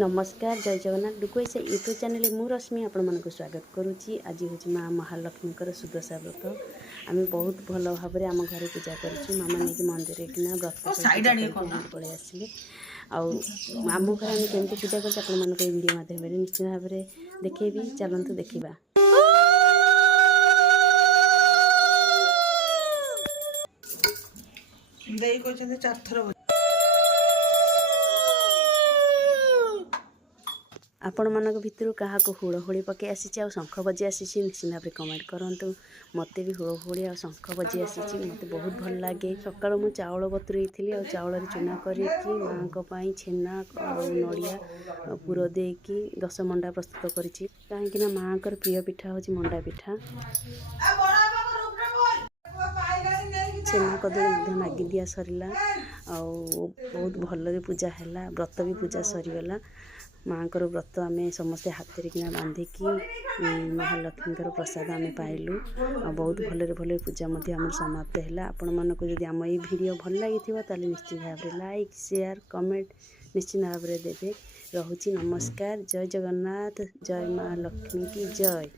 नमस्कार जय Jagannath डुकुइस YouTube channel मु रश्मि आपण मन को स्वागत करुच्ची। आज हूँ माँ महालक्ष्मी सुदशा व्रत आम बहुत भल भाव में आम घर पूजा करूँ। मामा नहीं मंदिर किना व्रत पलि आसिले आम घर आम केमती पूजा कर वीडियो माध्यम निश्चित भाव में देखी चलतु देखा। आपण मानक भितर क्या हुड़हुड़ी पकई आसी शंख बजी आसी निश्चित भाव में कमेंट करूँ। मत भी हुड़हुड़ी आ शंख बजी आसी मत बहुत भल लगे। सका मुझे चाउल बतुरई थी आ चाउल चूना करके माँ छेना नड़िया पुर देकी 10 मंडा प्रस्तुत करी कहीं माँ प्रिय पिठा हूँ मंडा पिठा। छेना कदली मागी दिया सरला बहुत भल पूजा है। व्रत भी पूजा सरीगला। माँ व्रत आम समस्ते हाथ किना बांधिकी महालक्ष्मी प्रसाद आम पाइलु। बहुत भल भल पूजा आम समाप्त है। आपण मानक जदि आम ये वीडियो भल लगी ताले निश्चित भाव में लाइक शेयर कमेंट निश्चित भाव में देवे। रहुची नमस्कार जय जगन्नाथ जय माँ लक्ष्मी की जय।